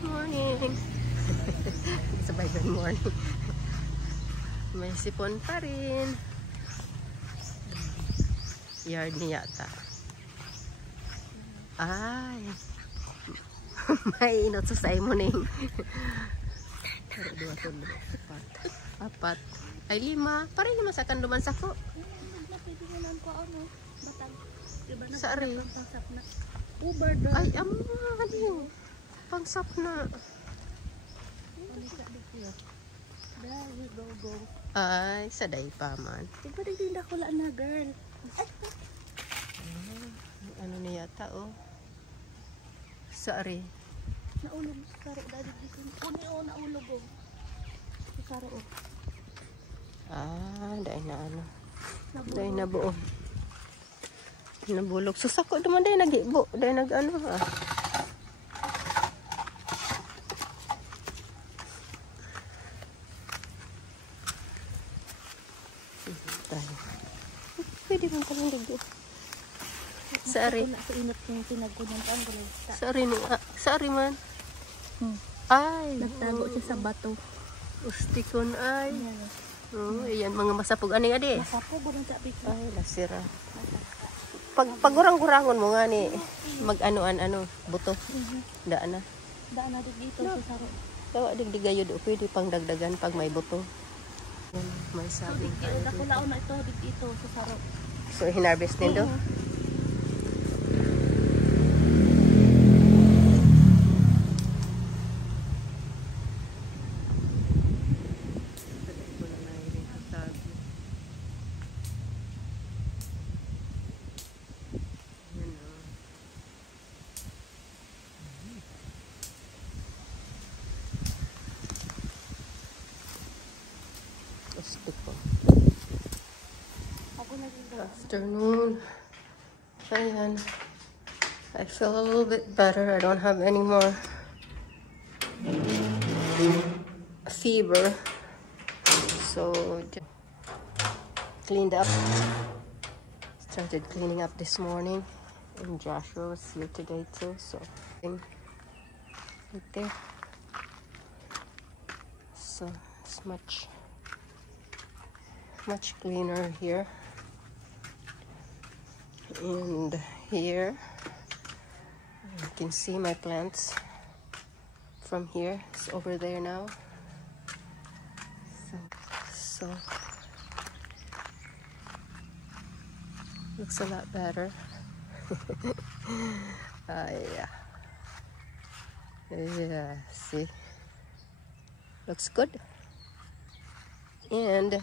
Good morning. Sabay good morning. May sipon pa rin. Yard niya yata. Ay. May inot sa Simoning. Apat. Ay 5. Pareho naman sa kanduman sa ko. Sa rin. Ay, ano pangsap na. Ay, saday pa man. Diba din ako lang na girl? Ano niya yata oh. Sorry. Naulog sa karo dali dito. Uni o naulog oh. Sa karo oh. Dahil na ano. Dahil na buo. Nabulog. Susako naman dahil nag-ibo. Dahil nag-ano Pwede man talang digdi. Sorry. Sa inot yung tinagunan pa ang galista. Sorry man. Ay. Nagtago siya sa bato. Ustikon ay. Ayan mga masapog. Ano nga di? Masapog o nang sabi ko. Ay, lasira. Pagurang-gurangon mo nga ni mag-ano buto. Daan na. Daan na dito sa saro. Dawa digdigayo do. Pwede pang dagdagan pag may buto. May sabing tayo. Dako laon na ito dito sa saro. So, hinarvest din do? Afternoon. Ayan. I feel a little bit better. I don't have any more fever. So just cleaned up. Started cleaning up this morning. And Joshua was here today too. So right there. So it's much cleaner here. And here you can see my plants from here. It's over there now. So looks a lot better. Yeah, see, looks good. And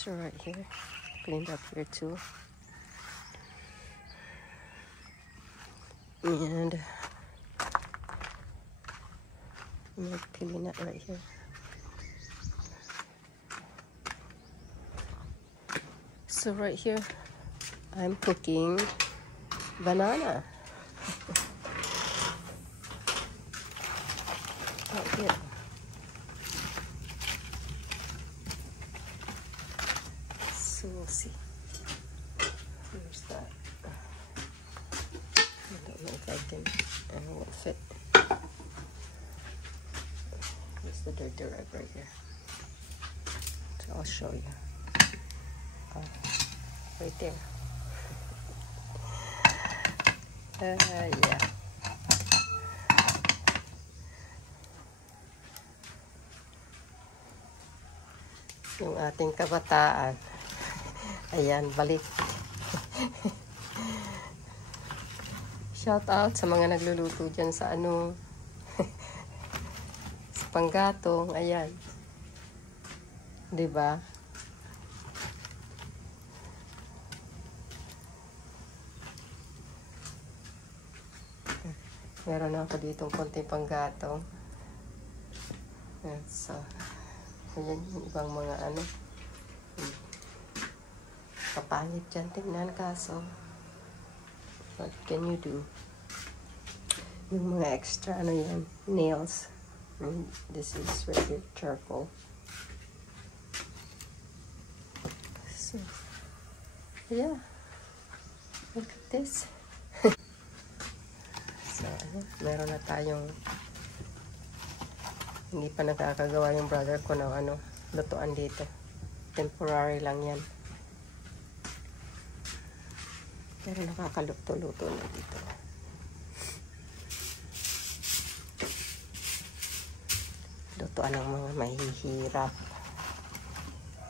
so right here, cleaned up here too. And I'm peeling it right here. So right here, I'm cooking banana. Right here. So we'll see. Here's that. I don't know if I can. It won't fit. Here's the dirty rag right here. So I'll show you. Right there. Yeah. Yung ating kabataan. Ayan, balik. Shout out sa mga nagluluto dyan sa sa panggatong. Ayan. Diba? Meron ako ditong konting panggatong. So, ayan yung ibang mga kapalit dyan. Tingnan kaso. What can you do? Yung mga extra, yan, nails. This is regular charcoal. So, yeah. Look at this. meron na tayong hindi pa nakakagawa yung brother ko ng lutuan dito. Temporary lang yan. Pero nakakaluto-luto na dito. Lutuan ng mga mahihirap.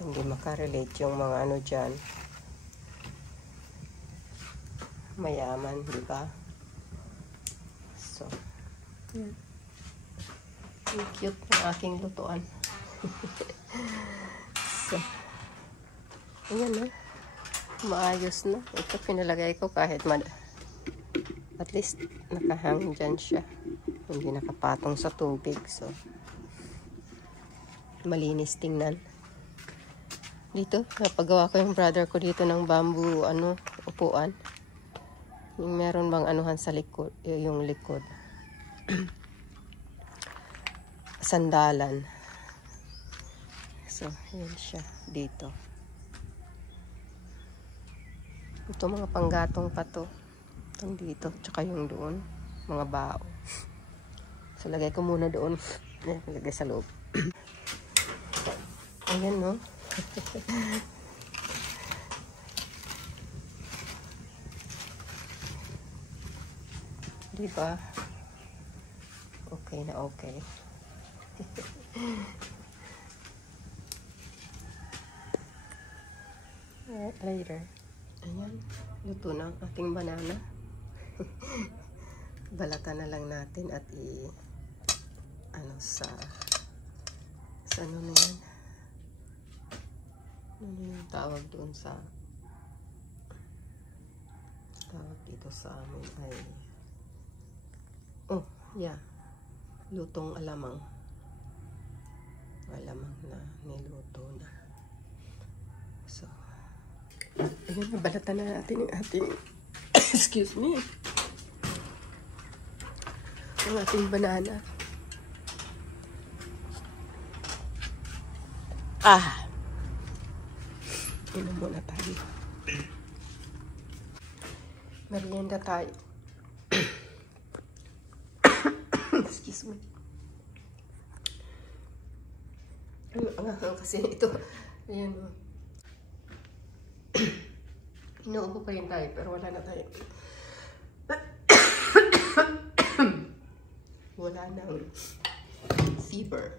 Hindi makarelate yung mga dyan. Mayaman, di ba? So, yan. Cute ng aking lutuan. So, ayan na. Maayos na. Ito pinalagay ko kahit at least nakahang dyan siya. Hindi nakapatong sa tubig. So, malinis tingnan. Dito, napagawa ko yung brother ko dito ng bamboo, upuan. Yung meron bang anuhan sa likod, yung likod. Sandalan. So, yun siya dito. Ito mga panggatong pa to. Itong dito, tsaka yung doon. Mga bao. So, lagay ko muna doon. Lagay sa loob. Ayan, no? Diba? Okay na okay. Alright, later. Ayan, luto na ang ating banana. Balatan na lang natin at sa ano na yan? Ano yung tawag doon sa tawag dito sa amin ay lutong alamang na niluto na. So, ayun, balatan na natin yung ating excuse me, yung ating banana. Inom muna tayo. Merienda tayo. Excuse me. Kasi ito, ayan o. Inuubo pa rin tayo, pero wala na tayo. Wala nang fever.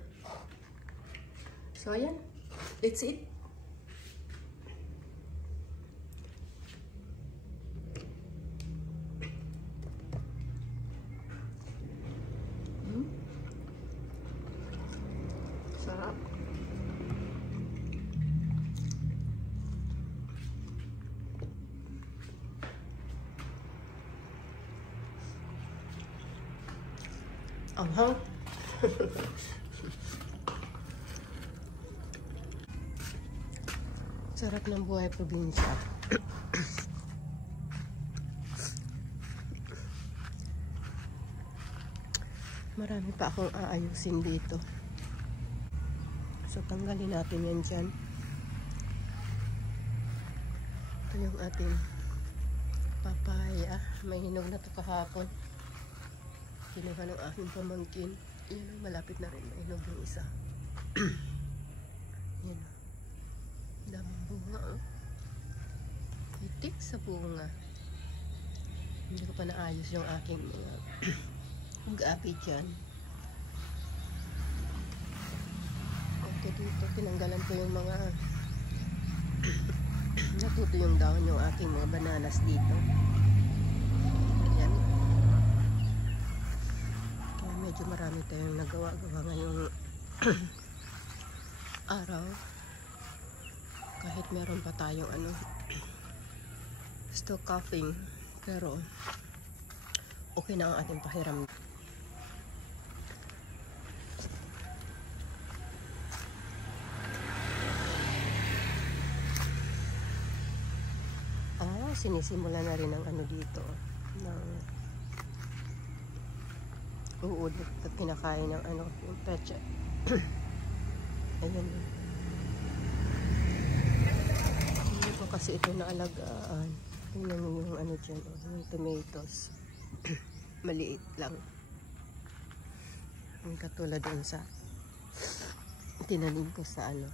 So, ayan. That's it. Sarap. Anghang. Sarap ng buhay probinsya. Marami pa akong aayusin dito. So, tanggalin natin yan dyan. Ito yung ating papaya. May hinog na ito kahapon. Kinuha ng aking pamangkin. Yan ang malapit na rin. May hinog yung isa. Yan. Daming bunga. Itik sa bunga. Hindi ko pa naayos yung aking mga gabi dyan. Dito, tinanggalan ko yung mga natuto yung dahon yung aking mga bananas dito. Ayan. Kaya medyo marami tayong nagawa-gawa ngayong araw. Kahit meron pa tayong still coughing, pero okay na ang ating pahiram. Sinisimula na rin ang dito ng uod at kinakain ng yung peche. Ayan. Hindi ko kasi ito naalagaan. Tingnan nyo yung dyan, yung tomatoes. maliit lang. Ang katulad dun sa tinanim ko sa ano.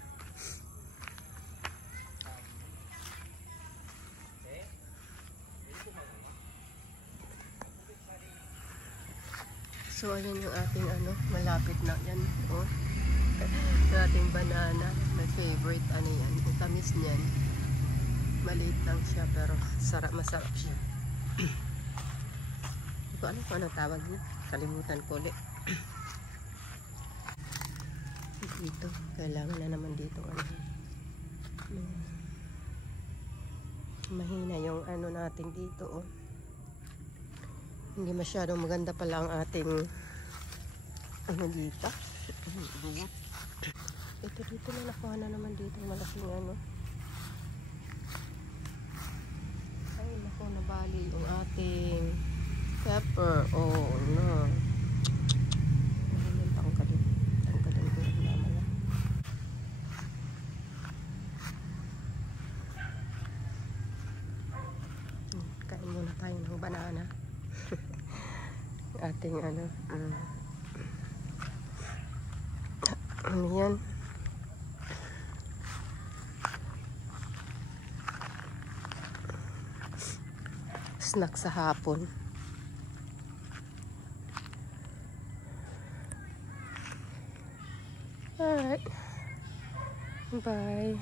So, ayan yung ating ano, malapit na yan. Oh. Yung ating banana. My favorite, ano yan. Yung tamis niyan. Maliit lang siya, pero masarap siya. Hindi ko alam kung ano tawag niya. Kalimutan ko ulit. Dito, kailangan na naman dito. Ano. Mahina yung ano natin dito, oh. Hindi masyadong maganda pala ang ating ano dito. Ito dito na nakuha na naman dito malaking ano. Ay naku, nabali yung ating pepper. Oh no. Ayun, tanggalin ko yung mamaya. Kain muna tayo ng banana. Ating ano ano yan, snack sa hapon. Alright, bye.